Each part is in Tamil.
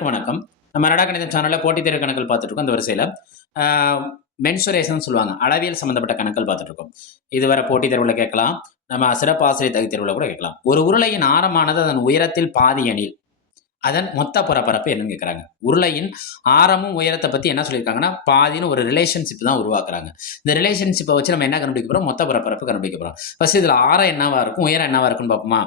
அனைவருக்கும் வணக்கம். நம்ம நடா கணிதம் சேனல்ல போட்டித் தேர்வு கணக்குகள் பார்த்துட்டு இருக்கோம். அந்த வரிசையில ஆ மென்சுரேஷன் சொல்லுவாங்க. அளவியல் சம்பந்தப்பட்ட கணக்குகள் பார்த்துட்டு இருக்கோம். இதுவரை போட்டித் தேர்வுல கேட்கலாம். நம்ம சிறப்பு ஆசிரியர் தகுதித் தேர்வுல கூட கேட்கலாம். ஒரு உருளையின் ஆரமானது அதன் உயரத்தில் பாதி எனில், அதன் மொத்த பரப்பரப்பு என்னன்னு கேட்குறாங்க. உருளையின் ஆரமும் உயரத்தை பத்தி என்ன சொல்லியிருக்காங்கன்னா, பாதின்னு ஒரு ரிலேஷன்ஷிப் தான் உருவாக்குறாங்க. இந்த ரிலேஷன்ஷிப்பை வச்சு நம்ம என்ன கண்டுபிடிக்க போறோம்? மொத்த பரப்பரப்பு கண்டுபிடிக்க போறோம். ஃபர்ஸ்ட் இதுல ஆரம் என்னவா இருக்கும், உயரம் என்னவா இருக்குன்னு பார்ப்போமா?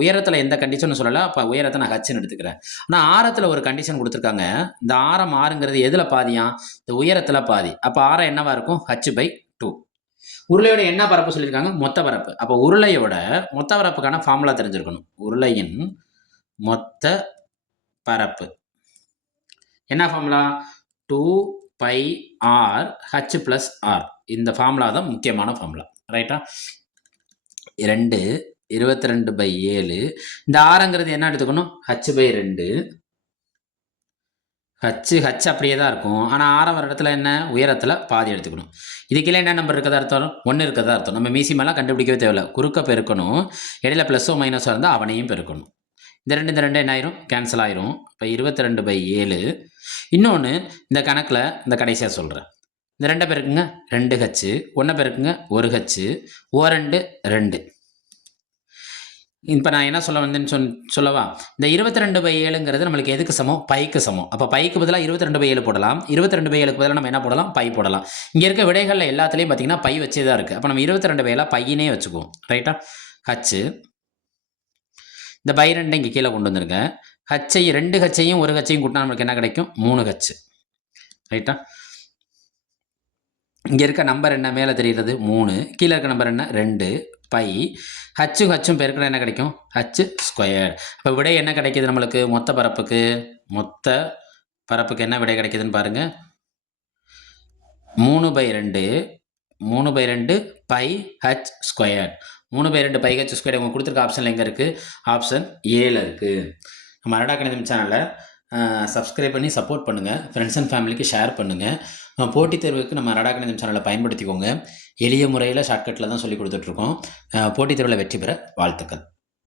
உயரத்துல எந்த கண்டிஷனும் சொல்லல. அப்ப உயரத்தை நான் ஹச்சுன்னு எடுத்துக்கிறேன். ஆனா ஆரத்துல ஒரு கண்டிஷன் கொடுத்துருக்காங்க. இந்த ஆரம் ஆறுங்கிறது எதுல பாதியா? இந்த உயரத்துல பாதி. அப்ப ஆரம் என்னவா இருக்கும்? h/2. உருளையோட என்ன பரப்பு சொல்லியிருக்காங்க? மொத்த பரப்பு. அப்ப உருளையோட மொத்த பரப்புக்கான ஃபார்முலா தெரிஞ்சிருக்கணும். உருளையின் மொத்த பரப்பு என்ன ஃபார்முலா? 2πr h+r. இந்த ஃபார்முலா தான் முக்கியமான ஃபார்முலா. ரைட்டா? 22/7. இந்த ஆரங்கிறது என்ன எடுத்துக்கணும்? h/2. h அப்படியே தான் இருக்கும். ஆனால் ஆரம் வர இடத்துல என்ன? உயரத்தில் பாதி எடுத்துக்கணும். இதுக்கீழே என்ன நம்பர் இருக்கதா அர்த்தம்? 1 இருக்கதா அர்த்தம். நம்ம மீசிமெல்லாம் கண்டுபிடிக்கவே தேவையில்ல. குறுக்க பெருக்கணும். இடையில ப்ளஸ்ஸோ மைனஸோ இருந்தால் அவனையும் பெருக்கணும். இந்த ரெண்டு என்ன ஆயிரும்? கேன்சல் ஆயிரும். இப்போ 22/7. இன்னொன்று இந்த கணக்கில் இந்த கடைசியாக சொல்கிறேன். இந்த 2 பெருக்குங்க 2h, 1 பெருக்குங்க 1h, ஓ2 2. இப்போ நான் என்ன சொல்ல வந்தேன்னு சொல்லவா? இந்த 22/7ங்கிறது நம்மளுக்கு எதுக்கு சமம்? பைக்கு சமம். அப்போ பைக்கு பதிலாக 22/7 போடலாம். 22/7க்கு பதிலாக நம்ம என்ன போடலாம்? பை போடலாம். இங்கே இருக்க விடைகளில் எல்லாத்துலேயும் பார்த்தீங்கன்னா பை வச்சே தான் இருக்குது. அப்போ நம்ம 22/7 பையனே வச்சுக்குவோம். ரைட்டா? ஹச்சு இந்த பை 2 இங்கே கீழே கொண்டு வந்துருங்க. ஹச்சையும் 2 ஹச்சையும் 1 ஹச்சையும் கூட்டினா நம்மளுக்கு என்ன கிடைக்கும்? 3 ஹச்சு. ரைட்டா? இங்கே இருக்க நம்பர் என்ன? மேலே தெரிகிறது 3. கீழே இருக்க நம்பர் என்ன? 2 பை. ஹச்சும் பெருக்கினா என்ன கிடைக்கும்? h². அப்போ விடை என்ன கிடைக்கிது நம்மளுக்கு? மொத்த பரப்புக்கு என்ன விடை கிடைக்குதுன்னு பாருங்கள். 3/2 பை h². 3/2 by h². அவங்க கொடுத்துருக்க ஆப்ஷனில் எங்கே இருக்குது? ஆப்ஷன் ஏல இருக்குது. நம்ம நடா கணிதம் சேனலை சப்ஸ்கிரைப் பண்ணி சப்போர்ட் பண்ணுங்கள். ஃப்ரெண்ட்ஸ் அண்ட் ஃபேமிலிக்கு ஷேர் பண்ணுங்கள். போட்டித் தேர்வுக்கு நம்ம நடா கணிதம் சேனலை பயன்படுத்திக்கோங்க. எளிய முறையில் ஷார்ட்கட்டில் தான் சொல்லி கொடுத்துட்ருக்கோம். போட்டித் தேர்வில் வெற்றி பெற வாழ்த்துக்கள்.